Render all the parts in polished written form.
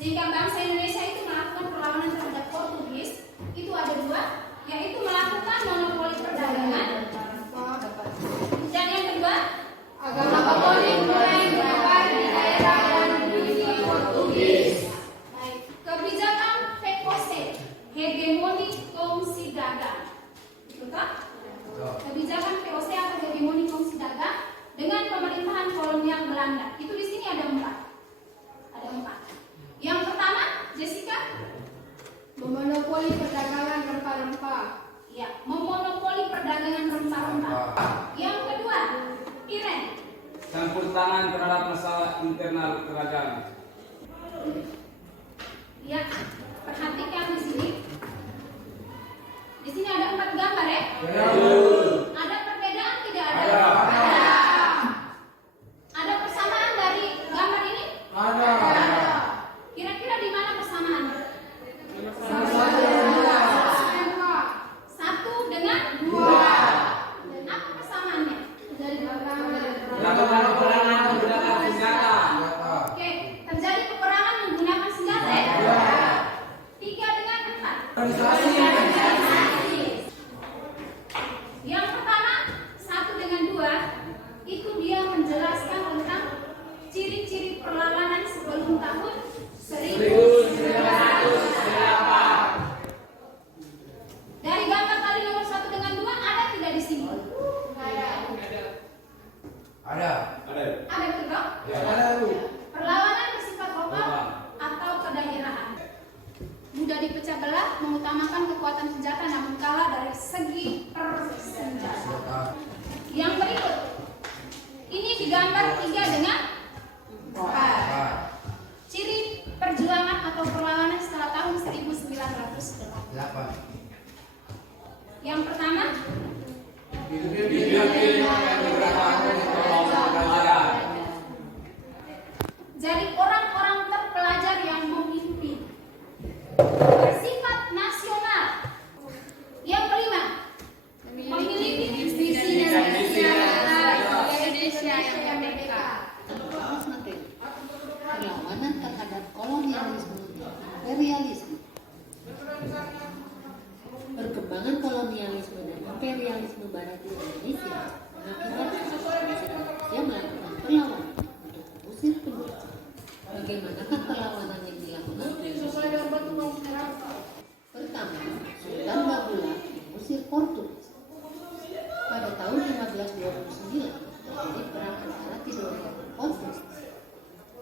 Sehingga bangsa Indonesia itu melakukan perlawanan terhadap Portugis itu ada dua, yaitu melakukan monopoli perdagangan dan yang kedua agama Katolik mulai menyebar di daerah yang dimiliki Portugis. Baik, kebijakan VOC, hegemoni kongsi dagang. Betul? Kebijakan VOC atau hegemoni kongsi dagang dengan pemerintahan kolonial Belanda. Itu di sini ada empat. Ada empat. Yang pertama, Jessica, memonopoli perdagangan rempah-rempah. ya, memonopoli perdagangan rempah-rempah. Yang kedua, Iren, campur tangan terhadap masalah internal kerajaan. ya, perhatikan di sini. Di sini ada 4 gambar ya. Ada perbedaan tidak ada? Ada persamaan dari gambar ini? Ada. Kira-kira di mana persamaan? Satu dengan dua. Dan apa persamaannya? Dari belakang. Melakukan peperangan menggunakan senjata. Oke, terjadi peperangan menggunakan senjata ya? 3 dengan 4. Yang pertama, 1 dengan 2 itu dia menjelaskan tentang ciri-ciri perlawanan sebelum tahun 1908. Dari gambar tadi nomor 1 dengan 2 ada tidak di sini? Ada. Ada betul dong? Ada. Perlawanan bersifat lokal atau kedaerahan. Mudah dipecah belah, mengutamakan kekuatan senjata namun kalah dari segi persenjataan. Yang berikut, ini digambar 3 dengan 4. Ciri perjuangan atau perlawanan setelah tahun 1908. Yang pertama, jadi orang-orang terpelajar yang memimpin, bersifat nasional. Yang kelima, memiliki visi dan misi Indonesia yang merdeka. Perlawanan terhadap kolonialisme dan imperialisme. Perkembangan kolonialisme dan imperialisme Barat di Indonesia mengakibatkan Indonesia melakukan perlawanan untuk mengusir penjajah. Bagaimanakah perlawanan yang dilakukan? Pertama, Sultan Bagulah mengusir Portugis. Pada tahun 1529 terjadi perang antara Tidore dan Portugis.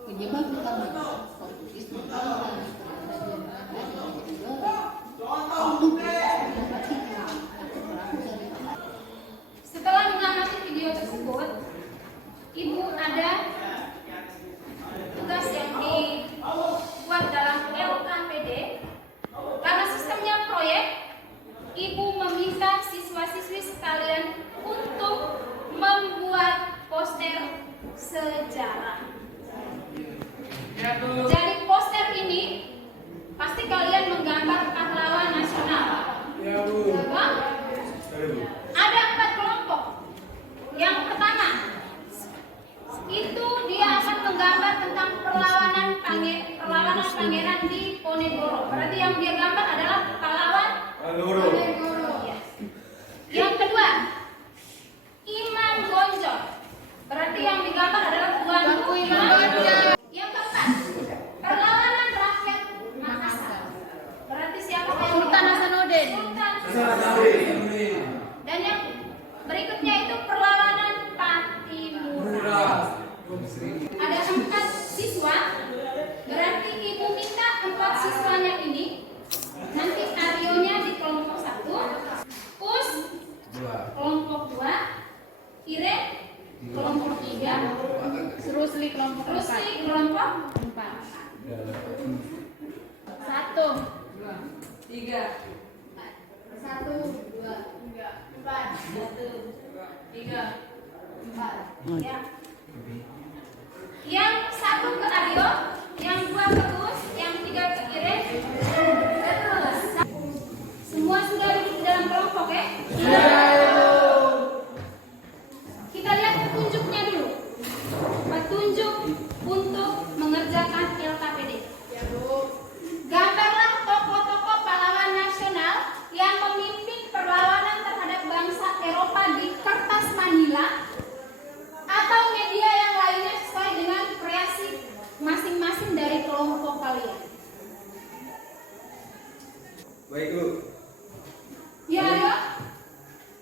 Penyebab utamanya Portugis mengalahkan kerajaan Belanda di Tidore untuk mendapat hikmah atau perahu dari Setelah mengamati video tersebut, Ibu ada tugas yang dibuat dalam LKPD. Karena sistemnya proyek, Ibu meminta siswa-siswi sekalian untuk membuat poster sejarah. Jadi poster ini pasti kalian menggambar pahlawan nasional. Ya, Bang? Ada 4 kelompok. Yang pertama, itu dia akan menggambar tentang perlawanan pangeran di Ponegoro. Berarti yang dia gambar adalah pahlawan Ponegoro. Yes. Yang kedua, Imam Bonjol. Berarti yang digambar adalah Tuan Imam Bonjol. Yang keempat, perlawanan rakyat Makassar. Berarti siapa? Sultan Hasanuddin. Dan yang berikutnya itu perlawanan Patimura. Ada 4 siswa. Berarti Ibu minta 4 siswanya ini nanti Arionya di kelompok 1, Us kelompok 2, Iren kelompok 3, Rusli kelompok Rusli kelompok 4. 1, 3. 1, 2, 4, 1, 3, 4. Ya. Yang 1 ke Aryo, yang 2 ke Us, yang 3 ke Iren. Terus. Semua sudah duduk di dalam kelompok ya? Kita lihat petunjuknya dulu. Petunjuk untuk mengerjakan LKPD. kelompok kalian. Baik, Bu. Ya, ayo.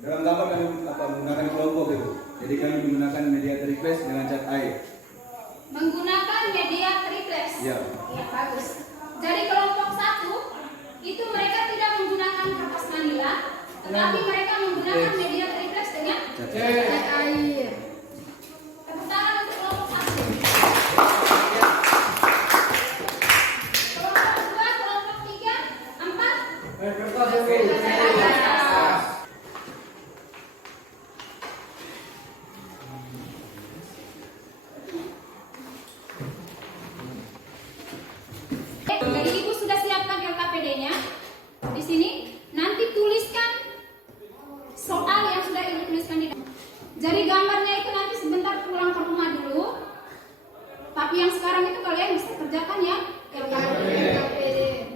Dalam gambar kami menggunakan kelompok itu. Jadi kami menggunakan media request dengan cat air. Menggunakan media triplex. Ya. Ya, bagus. Jadi kelompok 1 itu mereka tidak menggunakan kertas manila, tetapi mereka menggunakan media triplex dengan Cat Air. tepuk tangan untuk kelompok 1. Kelompok 2, kelompok 3, 4. Kertas. Jadi Ibu sudah siapkan LKPD-nya. Di sini nanti tuliskan soal yang sudah Ibu tuliskan di dalam. Jadi gambarnya itu nanti sebentar pulang ke rumah dulu. Tapi yang sekarang itu kalian bisa kerjakan ya LKPD.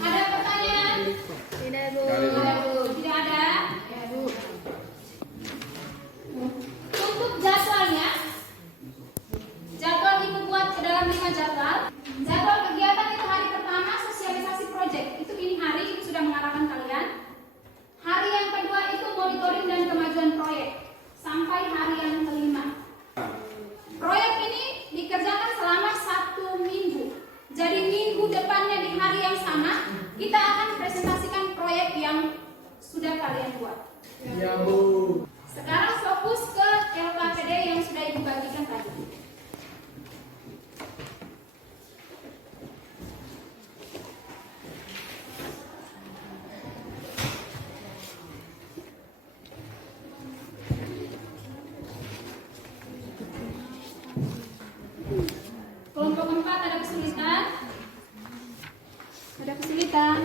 Ada pertanyaan? Tidak, Bu. Tidak ada? Untuk jadwalnya, jadwal Ibu buat ke dalam 5 jadwal. Jadwal kegiatan itu hari pertama sosialisasi proyek. Itu ini hari Ibu sudah mengarahkan kalian. Hari yang kedua itu monitoring dan kemajuan proyek sampai hari yang kelima. Proyek ini dikerjakan selama 1 minggu. Jadi minggu depannya di hari yang sama kita akan presentasikan proyek yang sudah kalian buat. Ya, Bu. Sekarang fokus ke LKPD yang sudah Ibu bagikan tadi. Kelompok 4 ada kesulitan? Ada kesulitan?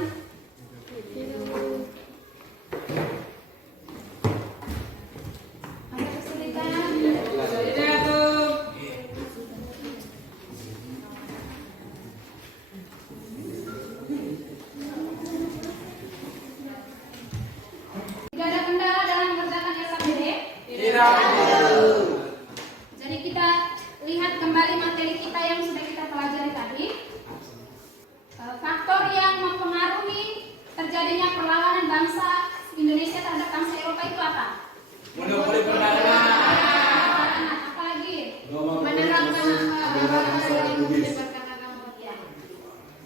Ada kesulitan? Tidak, Bu. Tidak ada kendala dalam mengerjakan LKPD? Tidak, Bu. Jadi kita lihat kembali materi kita yang sudah kita pelajari tadi. Faktor yang mempengaruhi terjadinya perlawanan bangsa Indonesia terhadap bangsa Eropa itu apa? Monopoli perdagangan. Apa lagi? Menerapkan Ya.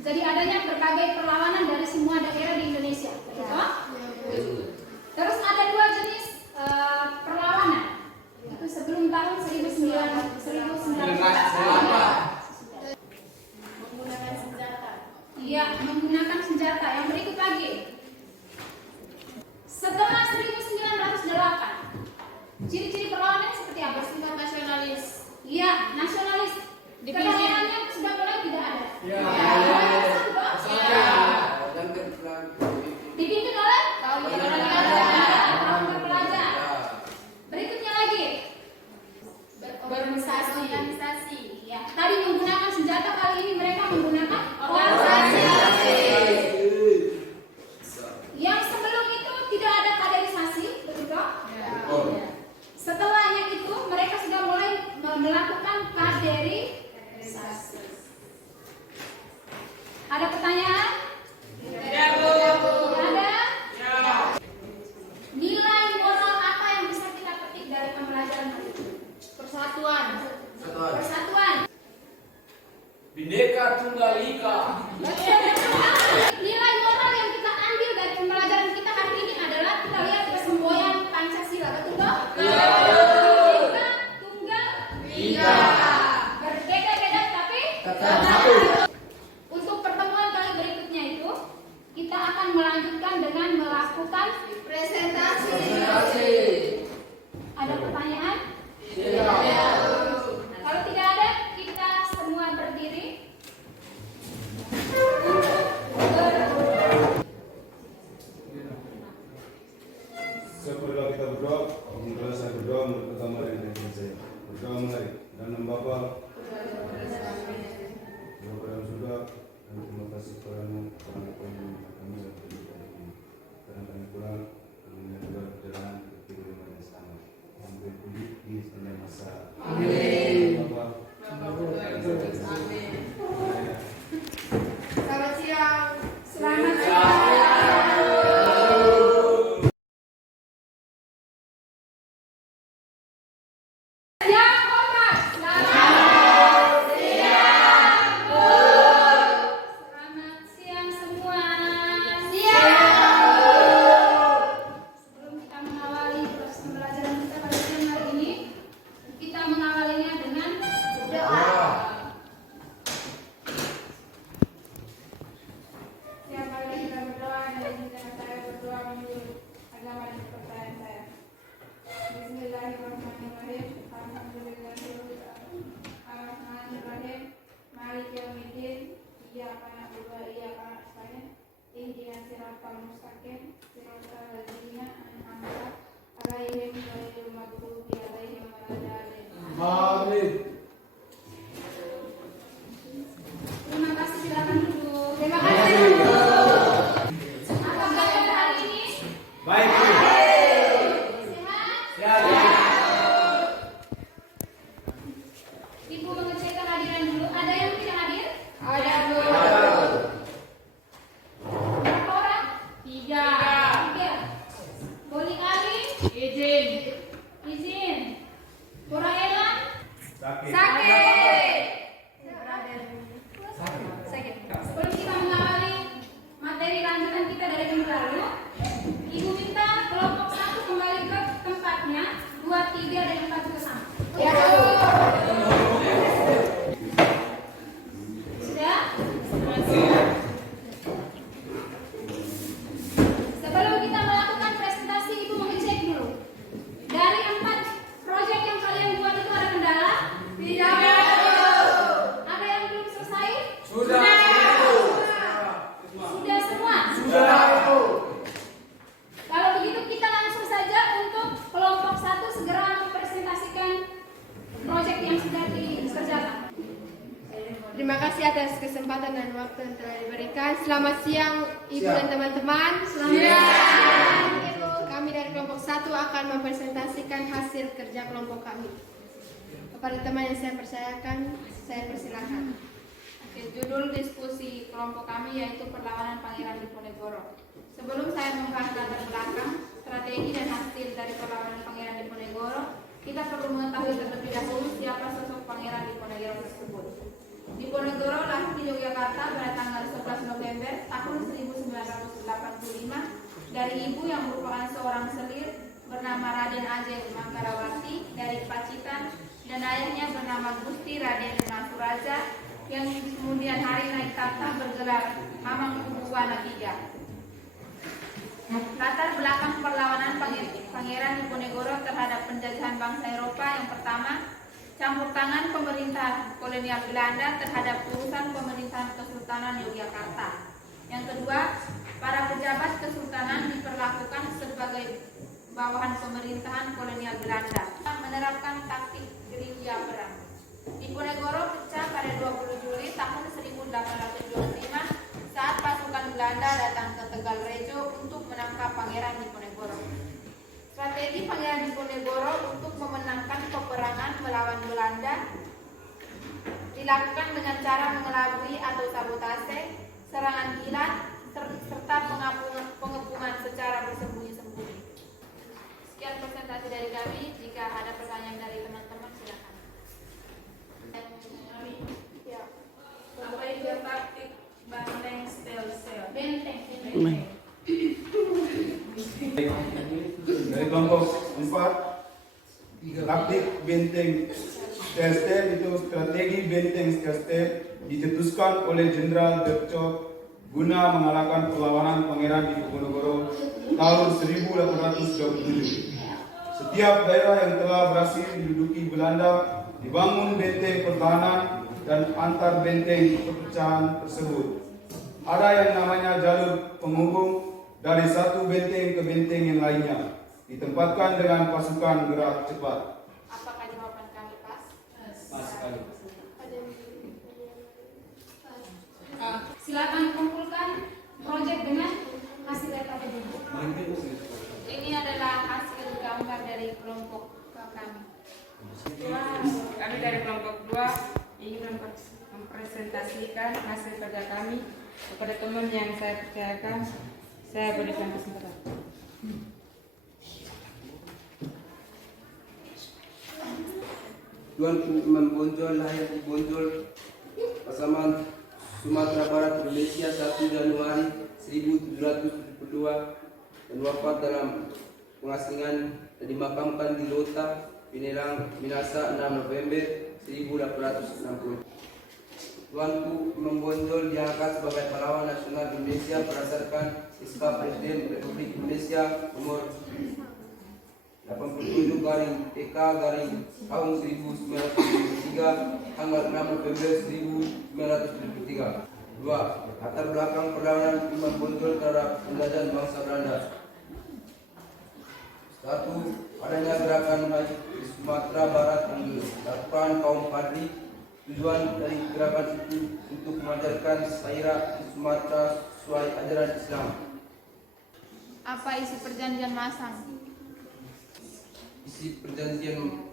Jadi adanya berbagai perlawanan dari semua daerah di Indonesia. Betul? Terus ada 2 jenis perlawanan. Itu sebelum tahun 1998. Menggunakan senjata. Iya, menggunakan senjata. Yang berikut lagi. Setelah 1908, ciri-ciri perlawanan seperti apa? Sikap nasionalis. Iya, nasionalis. Dipimpin. Kedaerahannya sudah mulai tidak ada. Ya. Dipimpin oleh Kaum kaum terpelajar. Berikutnya lagi. Berorganisasi. Ya, tadi menggunakan senjata, kali ini mereka menggunakan Organisasi. Yang sebelum itu tidak ada kaderisasi, betul toh? Setelahnya itu mereka sudah mulai melakukan kaderisasi. Ada pertanyaan? Tidak, Bu. Ada? Nilai moral apa yang bisa kita petik dari pembelajaran hari ini? Persatuan. Persatuan. Bhinneka Tunggal Ika. Nilai moral yang kita ambil dari pembelajaran kita hari ini adalah kita lihat kesemboyan Pancasila, betul toh? Bhinneka Tunggal Ika. Berbeda-beda tapi satu. Untuk pertemuan kali berikutnya itu kita akan melanjutkan dengan melakukan presentasi. Ada pertanyaan? Kalau tidak ada, kita semua berdiri. Seberdoa kita berdoa, kemudian saya berdoa menurut pertama dari diri saya. Berdoa mari, dalam nama Bapa, Bapa yang surga, dan terima kasih kepada diberikan. Selamat siang Ibu Siang. dan teman-teman. Selamat siang. Kami dari kelompok 1 akan mempresentasikan hasil kerja kelompok kami. Kepada teman yang saya percayakan, saya persilakan. Oke, judul diskusi kelompok kami yaitu perlawanan Pangeran Diponegoro. Sebelum saya membahas latar belakang, strategi dan hasil dari perlawanan Pangeran Diponegoro, kita perlu mengetahui terlebih dahulu siapa sosok Pangeran Diponegoro tersebut. Diponegoro lahir di Yogyakarta pada tanggal 11 November tahun 1985 dari ibu yang merupakan seorang selir bernama Raden Ajeng Manggarawati dari Pacitan dan ayahnya bernama Gusti Raden Masuraja yang kemudian hari naik tahta bergelar Hamengkubuwana III. Latar belakang perlawanan Pangeran Diponegoro terhadap penjajahan bangsa Eropa yang pertama, campur tangan pemerintah kolonial Belanda terhadap urusan pemerintahan Kesultanan Yogyakarta. Yang kedua, para pejabat kesultanan diperlakukan sebagai bawahan pemerintahan kolonial Belanda, menerapkan taktik gerilya perang. Diponegoro pecah pada 20 Juli tahun 1825 saat pasukan Belanda datang ke Tegal Rejo untuk menangkap Pangeran Diponegoro. Strategi Pangeran Diponegoro untuk memenangkan peperangan melawan Belanda dilakukan dengan cara mengelabui atau sabotase, serangan kilat, serta pengepungan secara bersembunyi-sembunyi. Sekian presentasi dari kami. Jika ada pertanyaan dari teman-teman, silakan. Ya. Apa itu taktik banteng sel-sel? Benteng. Dari kelompok 4, taktik benteng stel itu strategi benteng stel dicetuskan oleh Jenderal Berchot guna mengalahkan perlawanan Pangeran Diponegoro tahun 1827. Setiap daerah yang telah berhasil diduduki Belanda dibangun benteng pertahanan dan antar benteng perpecahan tersebut. Ada yang namanya jalur penghubung dari satu benteng ke benteng yang lainnya, ditempatkan dengan pasukan gerak cepat. Apakah jawaban kami pas? Pas sekali. Silakan kumpulkan proyek dengan hasil EKTB. Ini adalah hasil gambar dari kelompok kami. Kami dari kelompok 2 ingin mempresentasikan hasil kerja kami kepada teman yang saya percayakan. Saya berikan kesempatan. Tuanku Imam Bonjol lahir di Bonjol, Pasaman, Sumatera Barat, Indonesia 1 Januari 1772 dan wafat dalam pengasingan dan dimakamkan di Lota, Pinerang, Minasa 6 November 1860. Tuanku Imam Bonjol diangkat sebagai pahlawan nasional Indonesia berdasarkan SK Presiden Republik Indonesia nomor 87 garing TK garing tahun 1973 tanggal 6 November 1973. 2. Latar belakang perlawanan Imam Bonjol terhadap penjajahan bangsa Belanda. 1. Adanya gerakan haji di Sumatera Barat yang dilakukan kaum Padri. Tujuan dari gerakan itu untuk mengajarkan syariat di Sumatera sesuai ajaran Islam. Apa isi perjanjian masang? Isi perjanjian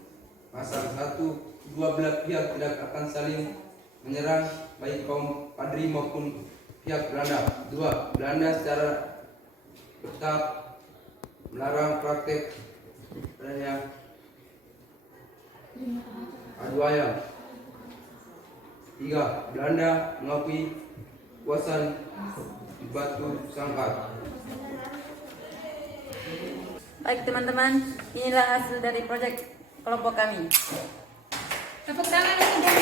masang 1. Kedua belah pihak tidak akan saling menyerang baik kaum Padri maupun pihak Belanda. 2. Belanda secara tetap melarang praktek adanya adu ayam. 3. Belanda mengakui kuasa di Batu Sangkar. Baik teman-teman, inilah hasil dari proyek kelompok kami. Tepuk tangan untuk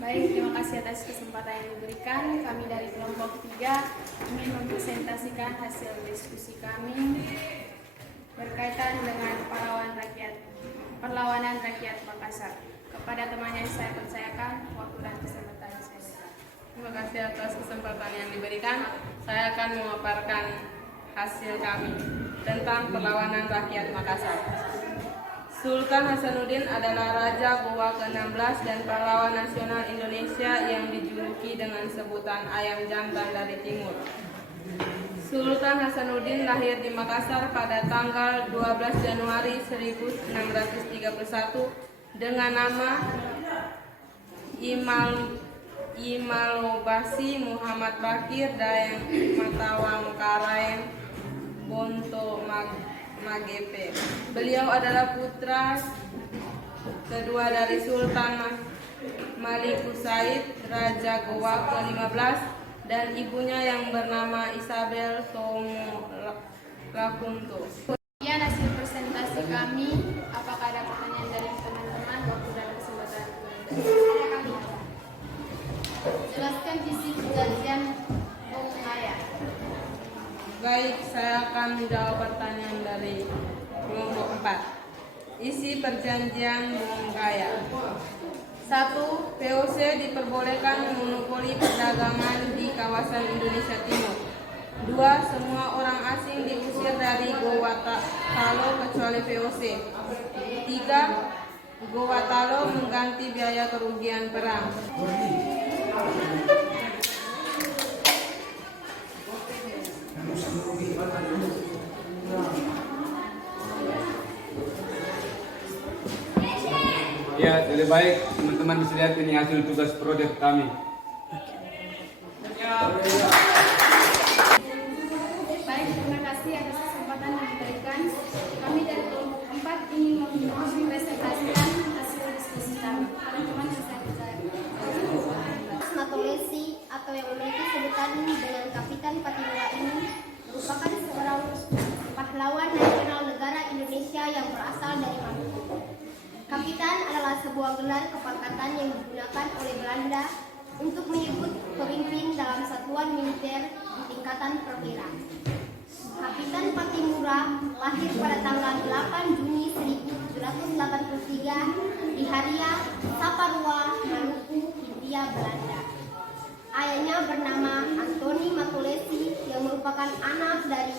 Baik, terima kasih atas kesempatan yang diberikan. Kami dari kelompok 3 ingin mempresentasikan hasil diskusi kami berkaitan dengan perlawanan rakyat Makassar. Kepada teman yang saya percayakan, waktu dan kesempatan saya berikan. Terima kasih atas kesempatan yang diberikan. Saya akan memaparkan hasil kami tentang perlawanan rakyat Makassar. Sultan Hasanuddin adalah Raja Goa ke-16 dan pahlawan nasional Indonesia yang dijuluki dengan sebutan ayam jantan dari timur. Sultan Hasanuddin lahir di Makassar pada tanggal 12 Januari 1631 dengan nama Imalobasi Muhammad Bakir Dayang Matawang Karaeng Bonto Magepe. Beliau adalah putra kedua dari Sultan Maliku Said, Raja Goa ke-15, dan ibunya yang bernama Isabel Tomo Lakunto. Sekian hasil presentasi kami. Apakah ada pertanyaan dari teman-teman waktu dalam kesempatan ada kami? Jelaskan visi perjanjian Bongkaya. Baik, saya akan menjawab pertanyaan dari kelompok 4. Isi perjanjian Bongkaya. 1. VOC diperbolehkan memonopoli perdagangan di kawasan Indonesia Timur. 2. Semua orang asing diusir dari Goa Talo kecuali VOC. 3. Goa Talo mengganti biaya kerugian perang. Ya, lebih baik teman-teman bisa lihat ini hasil tugas proyek kami. Baik, terima kasih atas kesempatan yang diberikan. Kami dari kelompok 4 ingin mempresentasikan hasil diskusi kami. Teman-teman yang saya percaya. Matulesi atau yang memiliki sebutan dengan Kapitan Patimura ini merupakan seorang pahlawan nasional negara Indonesia yang berasal dari Maluku. Kapitan adalah sebuah gelar kepangkatan yang digunakan oleh Belanda untuk menyebut pemimpin dalam satuan militer di tingkatan perwira. Kapitan Patimura lahir pada tanggal 8 Juni 1783 di Haria, Saparua, Maluku, Hindia Belanda. Ayahnya bernama Antoni Matulesi yang merupakan anak dari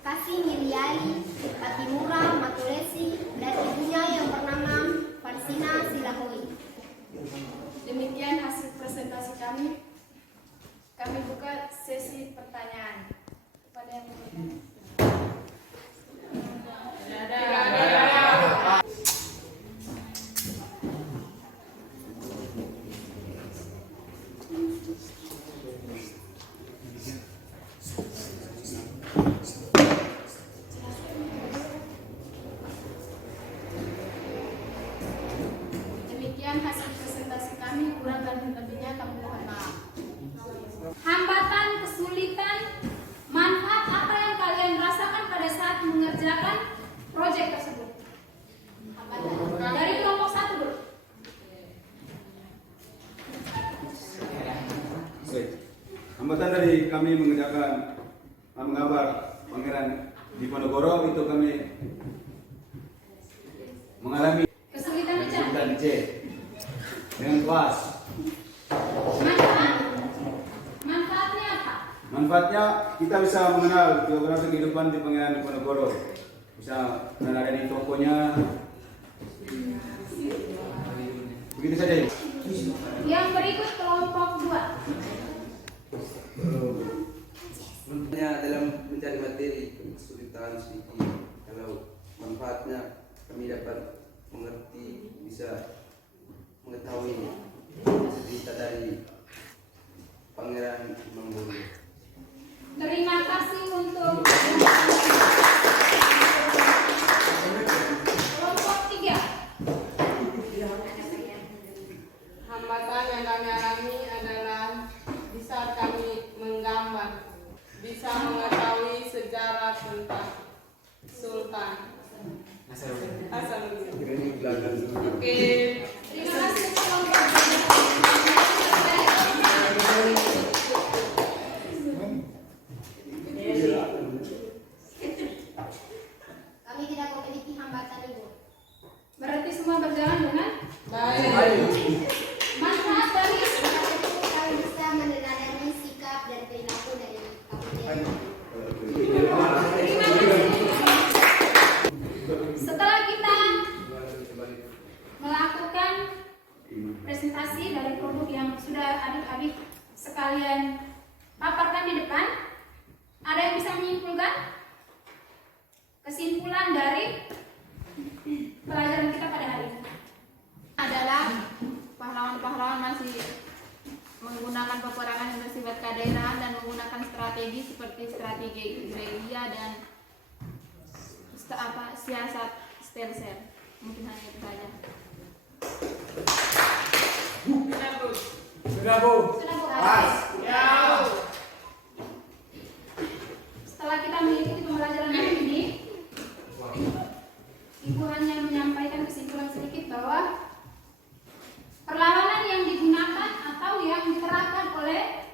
Kasimiliai Patimura Matulesi dan ibunya yang bernama Farsina Silahui. Demikian hasil presentasi kami. Kami buka sesi pertanyaan. Kepada yang bertanya. Demikian hasil presentasi kami. Kurang dan lebihnya kami mohon maaf. Hambatan, kesulitan, manfaat apa yang kalian rasakan pada saat mengerjakan proyek tersebut? Dari kelompok 1 dulu. Baik. Hambatan dari kami mengerjakan menggambar Pangeran Diponegoro itu kami mengalami Kesulitan bicara. kesulitan C dengan kuas. Manfaatnya apa? Manfaatnya kita bisa mengenal biografi kehidupan di Pangeran Diponegoro. Bisa mengenal dari tokonya. Begitu saja. Yang berikut kelompok 2. Manfaatnya dalam mencari materi kesulitan sedikit. Kalau manfaatnya kami dapat mengerti, bisa mengetahui cerita dari Pangeran Diponegoro. Terima kasih untuk kelompok 3. Hambatan yang kami alami adalah di saat kami menggambar, bisa mengetahui sejarah tentang Sultan Hasanuddin. Oke. Terima kasih kelompok 3. sekalian paparkan di depan. Ada yang bisa menyimpulkan kesimpulan dari pelajaran kita pada hari ini? Adalah pahlawan-pahlawan masih menggunakan peperangan yang bersifat kedaerahan dan menggunakan strategi seperti strategi gerilya dan siasat stealth. Mungkin hanya itu saja. Sudah Bu. Sudah Bu. Pas. Setelah kita mengikuti pembelajaran hari ini, Ibu hanya menyampaikan kesimpulan sedikit bahwa perlawanan yang digunakan atau yang diterapkan oleh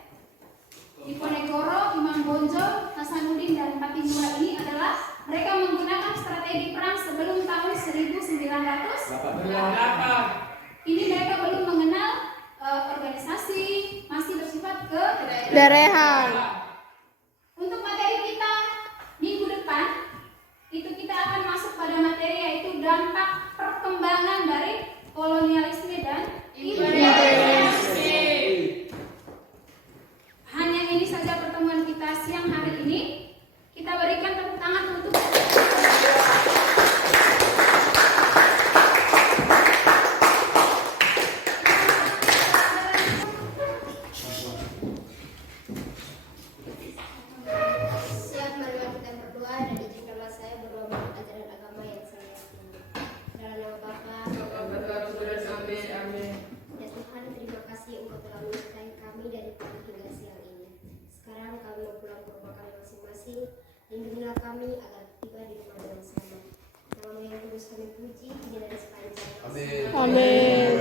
Diponegoro, Imam Bonjol, Hasanuddin dan Pattimura ini adalah mereka menggunakan strategi perang sebelum tahun 1988. Ini mereka belum mengenal organisasi, masih bersifat kedaerahan. Untuk materi kita minggu depan, itu kita akan masuk pada materi yaitu dampak perkembangan dari kolonialisme dan imperialisme. Hanya ini saja pertemuan kita siang hari ini. Kita berikan tepuk tangan untuk Siap, marilah kita berdoa dan izinkanlah saya berdoa menurut ajaran agama yang saya yakini. Dalam nama Bapa ya Tuhan, terima kasih Engkau telah menyertai kami dari pagi hingga siang ini. Sekarang kami mau pulang ke rumah kami masing-masing. Lindungilah kami agar tiba di rumah dengan selamat. Nama yang kudus kami puji, tidak ada sepanjang masa. Amin.